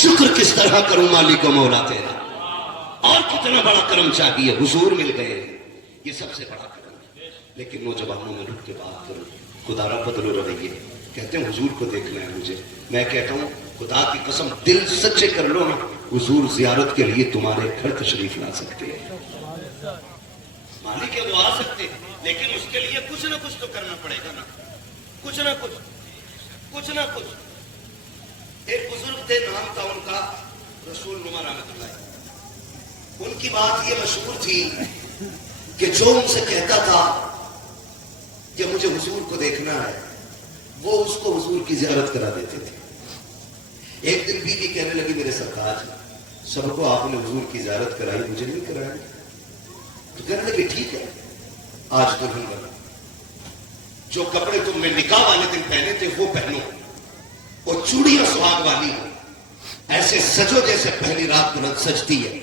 شکر کس طرح کروں مالک و مولا تیرا، اور کتنا بڑا کرم چاہیے، حضور مل گئے، یہ سب سے بڑا کرم ہے۔ لیکن نوجوانوں میں رک کے بات کروں، خدا را بدلو رویے، کہتے ہیں حضور کو دیکھنا ہے مجھے، میں کہتا ہوں خدا کی قسم دل سچے کر لو نا، حضور زیارت کے لیے تمہارے گھر تشریف لا سکتے ہیں، مالک ہے وہ آ سکتے، لیکن اس کے لیے کچھ نہ کچھ تو کرنا پڑے گا نا، کچھ نہ کچھ۔ ایک بزرگ تھے، نام تھا ان کا رسول نما رحمت اللہ، ان کی بات یہ مشہور تھی کہ جو ان سے کہتا تھا کہ مجھے حضور کو دیکھنا ہے، وہ اس کو حضور کی زیارت کرا دیتے تھے۔ ایک دن بیوی کہنے لگی میرے سرتاج سب کو آپ نے حضور کی زیارت کرائی، مجھے نہیں کرائی، تو کہنے لگے ٹھیک ہے آج دلہن بنا، جو کپڑے تم نے نکاح والے دن پہنے تھے وہ پہنو، اور چوڑیاں سہاگ والی ہو، ایسے سجو جیسے پہلی رات دلہن سجتی ہے۔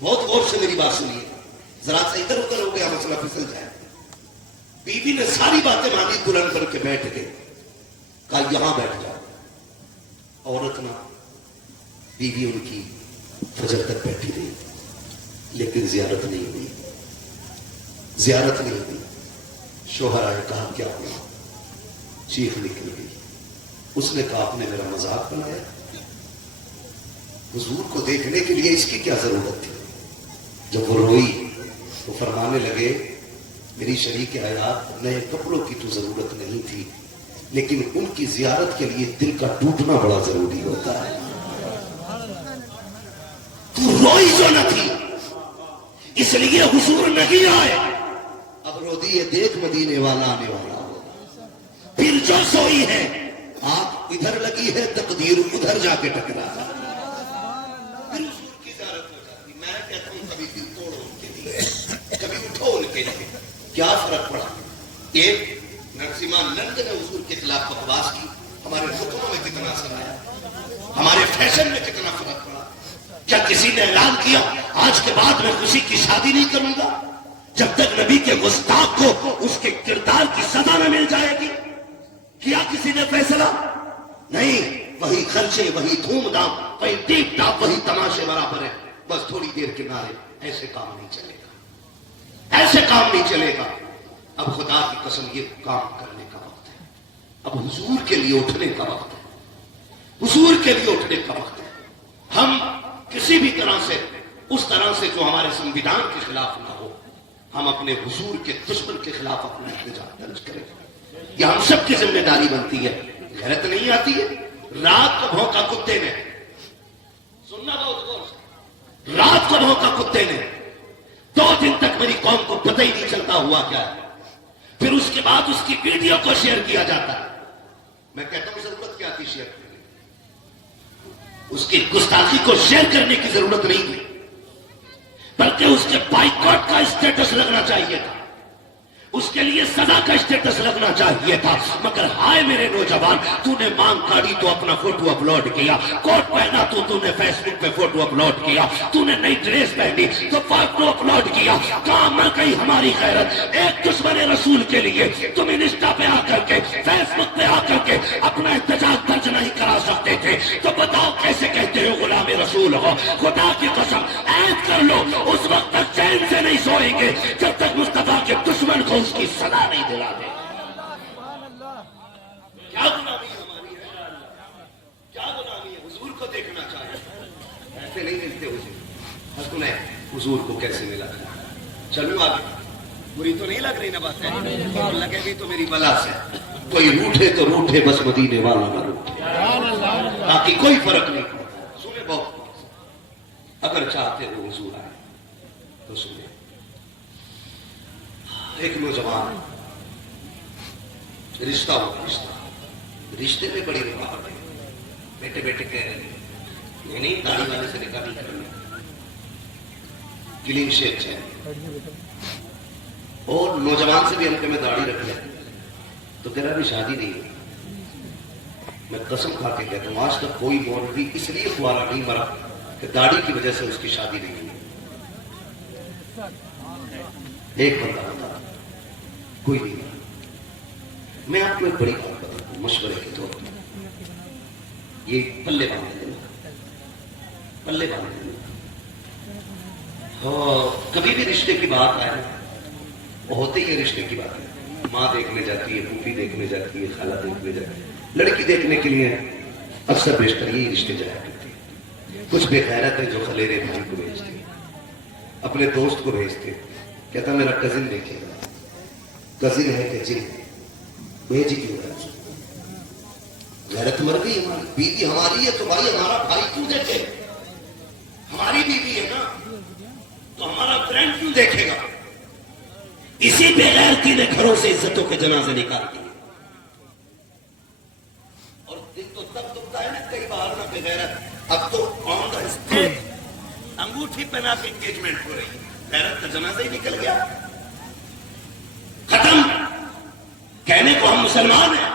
بہت غور سے میری بات سنیے، ذرا سا ادھر ادھر ہو گیا مسئلہ پھسل جائے۔ بیوی نے ساری باتیں مانی، دلہن کر کے بیٹھ گئے، کہا یہاں بیٹھ جاؤ۔ عورت نہ، بیوی ان کی فجر تک بیٹھی رہی، لیکن زیارت نہیں ہوئی، زیارت نہیں ہوئی۔ شوہر آئے، کہا کیا ہوا؟ چیخ نکل گئی۔ اس نے کہا آپ نے میرا مذاق بنایا، حضور کو دیکھنے کے لیے اس کی کیا ضرورت تھی؟ جب وہ روئی تو فرمانے لگے میری شریک حیات، نئے کپڑوں کی تو ضرورت نہیں تھی، لیکن ان کی زیارت کے لیے دل کا ٹوٹنا بڑا ضروری ہوتا ہے۔ تو روئی جو نہ تھی اس لیے حضور نہیں آئے، اب رو دی ہے دیکھ مدینے والا آنے والا ہوگا۔ پھر جو سوئی ہے آنکھ ادھر لگی ہے، تقدیر ادھر جا کے ٹکرا، پھر حضور کی زیارت ہو جاتی۔ میں کہتا ہوں کبھی دل توڑو ان کے لیے، کبھی اٹھو ان کے لیے، کیا فرق پڑا؟ ایک نرسیما نند نے حضور کے خلاف بکواس کی، ہمارے حکموں میں کتنا اثر آیا، ہمارے فیشن میں کتنا فرق پڑا۔ کیا کسی نے اعلان کیا آج کے بعد میں کسی کی شادی نہیں کروں گا جب تک نبی کے گستاخ کو اس کے کردار کی سزا نہ مل جائے گی؟ کیا کسی نے فیصلہ؟ نہیں، وہی خرچے، وہی دھوم دھام، وہی ٹیپ ٹاپ، وہی تماشے برابر ہے، بس تھوڑی دیر کنارے۔ ایسے کام نہیں چلے گا، ایسے کام نہیں چلے گا۔ اب خدا کی قسم یہ کام کرنے کا وقت ہے، اب حضور کے لیے اٹھنے کا وقت ہے، حضور کے لیے اٹھنے کا وقت ہے۔ ہم کسی بھی طرح سے، اس طرح سے جو ہمارے سنویدھان کے خلاف نہ ہو، ہم اپنے حضور کے دشمن کے خلاف اپنا احتجاج درج کریں، یہ ہم سب کی ذمہ داری بنتی ہے۔ غیرت نہیں آتی ہے؟ رات کو بھونکا کتے نے، سننا بہت غور سے، رات کو بھونکا کتے نے، 2 دن تک میری قوم کو پتہ ہی نہیں چلتا ہوا کیا ہے، پھر اس کے بعد اس کی ویڈیو کو شیئر کیا جاتا ہے۔ میں کہتا ہوں ضرورت کیا تھی شیئر کرنے کی؟ اس کی گستاخی کو شیئر کرنے کی ضرورت نہیں تھی، بلکہ اس کے بائیکاٹ کا اسٹیٹس لگنا چاہیے تھا، اس کے لیے سزا کا اسٹیٹس لگنا چاہیے تھا۔ مگر ہائے میرے نوجوان، تو نے مانگ کاڑی تو اپنا فوٹو اپلوڈ کیا، کوٹ پہنا تو نے فیس بک پہ فوٹو اپلوڈ کیا، تو نے نئی ڈریس پہنی تو فوٹو اپلوڈ کیا۔ کہاں مر گئی ہماری غیرت؟ ایک دشمن رسول کے لیے تم انسٹا پہ آ کر کے، فیس بک پہ آ کر کے اپنا احتجاج درج نہیں کرا سکتے تھے، تو بتاؤ کیسے کہتے ہو غلام رسول ہو؟ خدا کی قسم عہد کر لو اس وقت تک چین سے نہیں سوئیں گے جب تک مصطفیٰ کے دشمن کو اس کی سزا نہیں دلا دے۔ کیا غلامی ہماری ہے، کیا غلامی ہے؟ حضور کو دیکھنا چاہیے، ایسے نہیں ملتے حضور۔ حسن ہے حضور کو کیسے ملا؟ چلو آگے، بری تو نہیں لگ رہی نا بات ہے؟ لگے بھی تو میری بلا سے، کوئی روٹھے تو روٹھے بس مدینے والا نہ روٹھے، باقی کوئی فرق نہیں پڑتا۔ سنے بہت، اگر چاہتے ہو حضور آئے تو سنے۔ ایک نوجوان، رشتہ ہوا، رشتے میں بڑی رکاوٹ ہے، بیٹے بیٹے کہہ رہے ہیں نہیں داڑھی والے سے نکاح نہیں کرنا، کلین شیو ہے، اور نوجوان سے بھی ہم کہ میں داڑھی رکھ لیں تو کہہ رہا ابھی شادی نہیں ہے۔ میں قسم کھا کے کہتا ہوں آج تک کوئی مولوی اس لیے دوبارہ نہیں مرا کہ داڑھی کی وجہ سے اس کی شادی نہیں ہوئی۔ ایک بندہ ہوتا کوئی نہیں مرا۔ میں آپ کو ایک بڑی بات بتاؤں مشورے کے طور پر، یہ پلے باندھ لینا، پلے باندھے. کبھی بھی رشتے کی بات آئے وہ ہوتے ہی رشتے کی بات ہے. ماں دیکھنے جاتی ہے, پھوپھی دیکھنے جاتی ہے, خالہ دیکھنے جاتی ہے, لڑکی دیکھنے کے لیے اکثر بیشتر یہی رشتے جایا کرتے ہیں. کچھ بے غیرت ہے جو خلیرے بھائی کو بھیجتے ہیں, اپنے دوست کو بھیجتے ہیں, کہتا میرا کزن دیکھے گا. کزن ہے کہ جی بھیج کیوں ہے؟ غیرت مر گئی. ہماری بیوی ہماری ہے تو بھائی ہمارا بھائی کیوں دیکھے؟ ہماری بیوی ہے نا تو ہمارا فرینڈ کیوں دیکھے گا؟ اسی بے غیرتی نے گھروں سے عزتوں کے جنازے نکال دیے. اور دل تو تب دکھتا ہے نا کئی بار نا بے غیرت. اب تو آن دا اسٹیج انگوٹھی پہنا کے انگیجمنٹ ہو رہی ہے, غیرت کا جنازہ ہی نکل گیا. ختم. کہنے کو ہم مسلمان ہیں,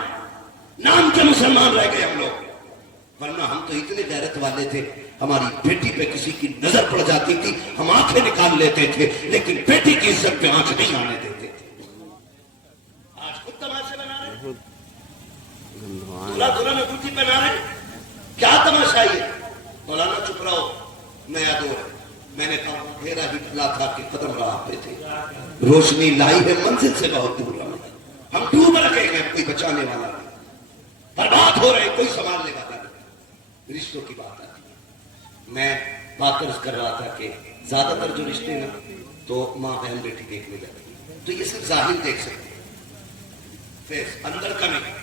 نام کے مسلمان رہ گئے ہم لوگ, ورنہ ہم تو اتنے غیرت والے تھے. ہماری بیٹی پہ کسی کی نظر پڑ جاتی تھی ہم آنکھیں نکال لیتے تھے, لیکن بیٹی کی عزت پہ آنکھ نہیں آنے دیتے تھے. آج خود تماشے بنا رہے ہیں, دلہا دلہن انگوٹھی پہنا رہے ہیں. کیا تماشا ہے؟ مولانا چپ رہو, نیا دور ہے. میں نے کہا اندھیرا ہی پھیلا تھا کہ قدم راہ پہ تھے, روشنی لائی ہے منزل سے بہت دور. ہم ڈوب رکھے ہیں, کوئی بچانے والا نہیں. برباد ہو رہے, کوئی سنبھالنے والا نہیں. رشتوں کی بات آتی ہے. میں بات عرض کر رہا تھا کہ زیادہ تر جو رشتے نا تو ماں بہن بیٹی دیکھنے جاتی ہے تو یہ صرف ظاہر دیکھ سکتے ہیں, پھر اندر کا نہیں.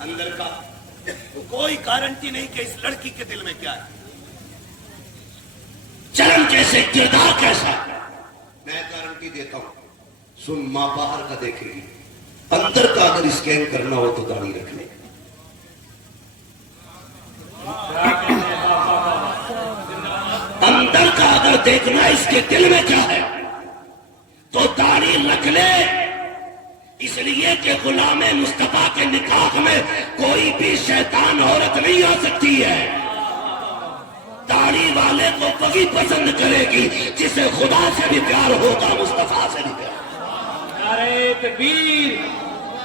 اندر کا کوئی گارنٹی نہیں کہ اس لڑکی کے دل میں کیا ہے, چرم کیسے, کردار کیسا. میں گارنٹی دیتا ہوں, سن ماں باہر کا دیکھے گی, اندر کا اگر اسکین کرنا ہو تو داڑھی رکھ لے. اندر کا اگر دیکھنا اس کے دل میں کیا ہے تو داڑھی رکھ لے. اس لیے کہ غلام مصطفیٰ کے نکاح میں کوئی بھی شیطان عورت نہیں آ سکتی ہے. داڑھی والے کو وہی پسند کرے گی جسے خدا سے بھی پیار ہوگا, مصطفیٰ سے بھی پیار. نعرہ تکبیر,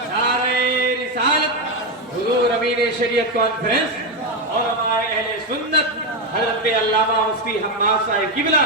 نعرہ رسالت. حضور امین شریعت کانفرنس اور ہمارے اہل سنت حضرت علامہ مفتی حماد صاحب قبلہ